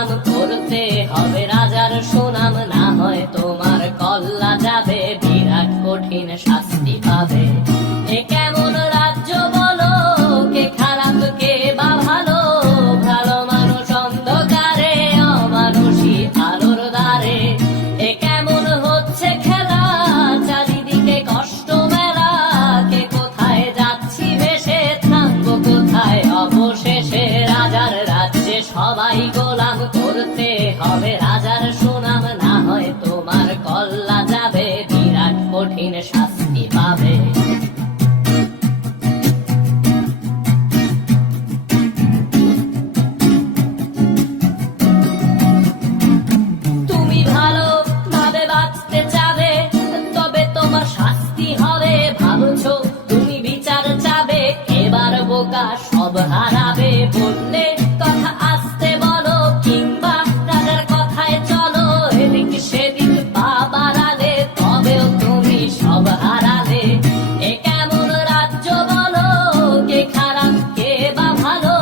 গোলাম করতে হবে রাজার সুনাম, না হয় তোমার কল্লা যাবে, বিরাট কঠিন শাস্তি পাবে। এ কেমন রাজ্য বলো, কে খারাপ কে বা ভালো, ভালো মানুষ অন্ধকারে, অমানুষী আলোর দ্বারে। এ কেমন হচ্ছে খেলা, চারিদিকে কষ্ট মেলা, কে কোথায় যাচ্ছি ভেসে, থামবো কোথায় অবশেষে। রাজার রাজ্যে সবাই গোলাম করতে হবে রাজার সুনাম, না হয় তোমার কল্লা যাবে, বিরাট কঠিন শাস্তি পাবে। তুমি ভালো ভাবে বাঁচতে চাবে, তবে তোমার শাস্তি হবে। ভাবছো তুমি বিচার চাবে, এবার বোকা সব হারাবে। বললে কথা আসতে বলো, কিংবা রাজার কথায় চলো, এদিক সেদিক পা বাড়ালে, তবেও তুমি সব হারালে। এ কেমন রাজ্য বলো, কে খারাপ কে বা ভালো,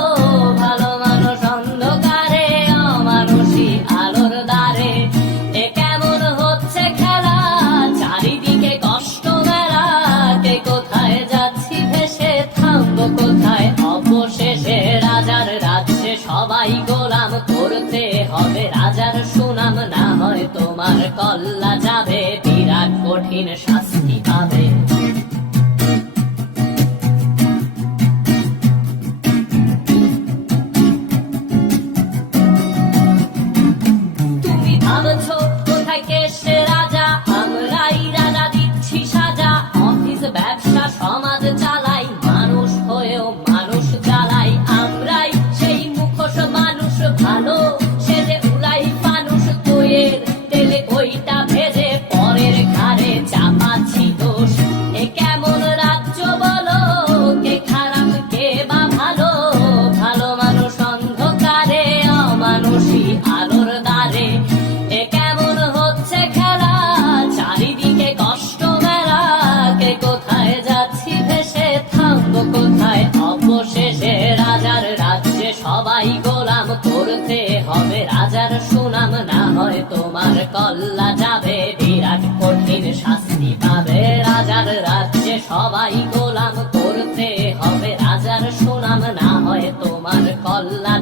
ভালো মানুষ অন্ধকারে, অমানুষী আলোর দ্বারে। এ কেমন হচ্ছে খেলা, চারিদিকে কষ্ট মেলা, কে কোথায় যাচ্ছি ভেসে, থামবো কোথায় অবশেষে। রাজার রাজ্যে সবাই গোলাম করতে হবে রাজার সুনাম, না হয় তোমার কল্লা যাবে, বিরাট কঠিন শাস্তি পাবে। তুমি ভাবছো কোথায় কেসে রাজা, আমরাই রাজা দিচ্ছি সাজা। অফিস ব্যবসা সমাজ চালাই, মানুষ হয়েও মানুষ জ্বালাই। আমরাই সেই মুখোশ মানুষ ভালো, সেজে উড়াই মানুষ কইয়ের তেলে ওইটা ভেজে, পরের ঘাড়ে চাপাচ্ছি দোষ। এ কেমন রাজ্য বলো, কে খারাপ কে বা ভালো, ভালো মানুষ অন্ধকারে, অমানুষী আলোর দ্বারে। এ কেমন হচ্ছে খেলা, চারিদিকে কষ্ট মেলা, কে কোথায় যাচ্ছি ভেসে, থামবো কোথায় অবশেষে। রাজার রাজ্যে সবাই গোলাম করতে হবে রাজার সুনাম, না হয় তোমার কল্লা যাবে, বিরাট কঠিন শাস্তি পাবে। রাজার রাজ্যে সবাই গোলাম করতে হবে রাজার সুনাম, না হয় তোমার কল্লা